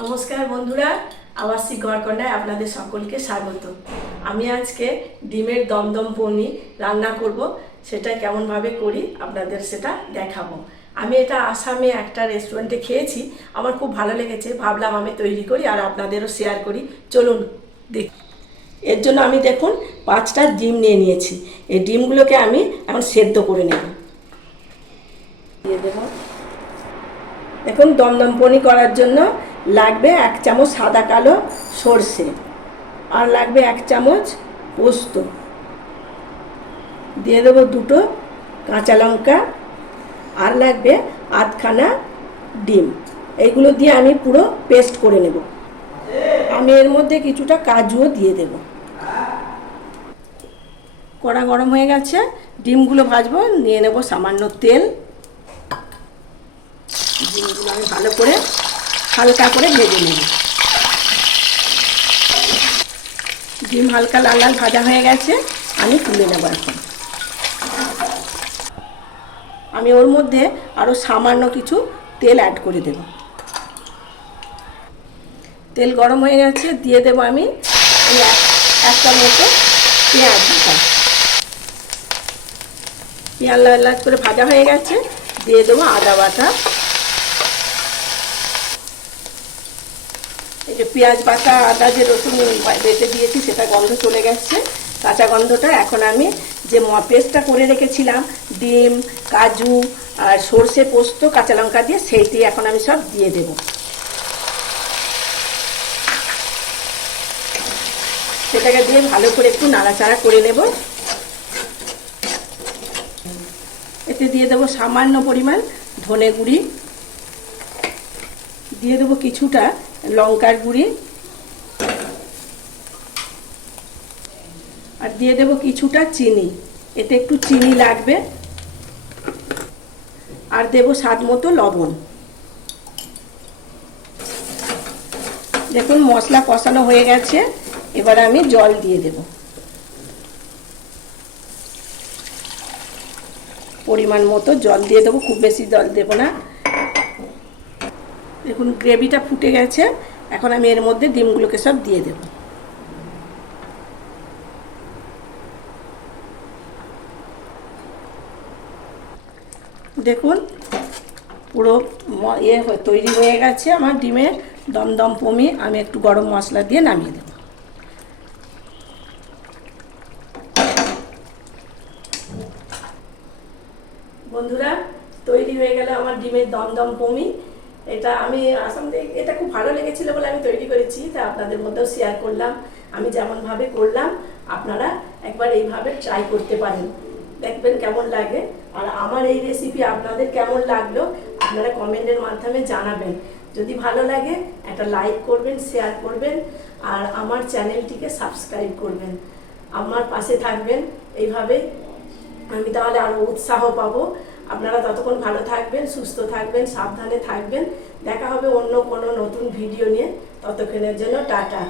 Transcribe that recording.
নমস্কার বন্ধুরা, আবাসিক ঘরকন্যায় আপনাদের সকলকে স্বাগত। আমি আজকে ডিমের দমদম পনির রান্না করব। সেটা কেমনভাবে করি আপনাদের সেটা দেখাবো। আমি এটা আসামে একটা রেস্টুরেন্টে খেয়েছি, আমার খুব ভালো লেগেছে। ভাবলাম আমি তৈরি করি আর আপনাদেরও শেয়ার করি। চলুন দেখ। এর জন্য আমি দেখুন 5টা ডিম নিয়ে নিয়েছি। এই ডিমগুলোকে আমি এখন সেদ্ধ করে নেব। দিয়ে দেব। দেখুন, দমদম পনির করার জন্য লাগবে 1 চামচ সাদা কালো সর্ষে, আর লাগবে 1 চামচ পোস্ত, দিয়ে দেবো 2টো কাঁচা লঙ্কা, আর লাগবে আধখানা ডিম। এইগুলো দিয়ে আমি পুরো পেস্ট করে নেব। আমি এর মধ্যে কিছুটা কাজুও দিয়ে দেব। কড়া গরম হয়ে গেছে, ডিমগুলো ভাজবো। নিয়ে নেব সামান্য তেল। ডিমগুলো আমি ভালো করে হালকা করে ভেজে নেব। ডিম হালকা লাল লাল ভাজা হয়ে গেছে, আমি তুলে নেব। এখন আমি ওর মধ্যে আরও সামান্য কিছু তেল অ্যাড করে দেব। তেল গরম হয়ে গেছে, দিয়ে দেব আমি একটা মতো পেঁয়াজ বাটা। পেঁয়াজ লাল লাল করে ভাজা হয়ে গেছে, দিয়ে দেবো আদা বাটা। এই যে পেঁয়াজ বাটা, আদা, যে রসুন বেটে দিয়েছি সেটা গন্ধ চলে গেছে, কাঁচা গন্ধটা। এখন আমি যে পেস্টটা করে রেখেছিলাম ডিম, কাজু আর সর্ষে, পোস্ত, কাঁচা লঙ্কা দিয়ে, সেইটি এখন আমি সব দিয়ে দেব। সেটাকে দিয়ে ভালো করে একটু নাড়াচাড়া করে নেব। এতে দিয়ে দেবো সামান্য পরিমাণ ধনে গুঁড়ি, দিয়ে দেবো কিছুটা লঙ্কার গুঁড়ি, আর দিয়ে দেবো কিছুটা চিনি। এতে একটু চিনি লাগবে। আর দেবো স্বাদ মতো লবণ। দেখুন, মশলা কষানো হয়ে গেছে, এবার আমি জল দিয়ে দেব। পরিমাণ মতো জল দিয়ে দেবো, খুব বেশি জল দেব না। দেখুন, গ্রেভিটা ফুটে গেছে। এখন আমি এর মধ্যে ডিমগুলোকে সব দিয়ে দেব। দেখুন, পুরো তৈরি হয়ে গেছে আমার ডিমের দমদম পনির। আমি একটু গরম মশলা দিয়ে নামিয়ে দেব। বন্ধুরা, তৈরি হয়ে গেল আমার ডিমের দমদম পনির। এটা আমি আসাম থেকে, এটা খুব ভালো লেগেছিল বলে আমি তৈরি করেছি, তা আপনাদের মধ্যেও শেয়ার করলাম। আমি যেমনভাবে করলাম আপনারা একবার এইভাবে ট্রাই করতে পারেন, দেখবেন কেমন লাগে। আর আমার এই রেসিপি আপনাদের কেমন লাগলো আপনারা কমেন্টের মাধ্যমে জানাবেন। যদি ভালো লাগে একটা লাইক করবেন, শেয়ার করবেন, আর আমার চ্যানেলটিকে সাবস্ক্রাইব করবেন। আমার পাশে থাকবেন এইভাবে, আমি তাহলে আরও উৎসাহ পাবো। আপনারা ততক্ষণ ভালো থাকবেন, সুস্থ থাকবেন, সাবধানে থাকবেন। দেখা হবে অন্য কোনো নতুন ভিডিও নিয়ে। ততক্ষণের জন্য টাটা।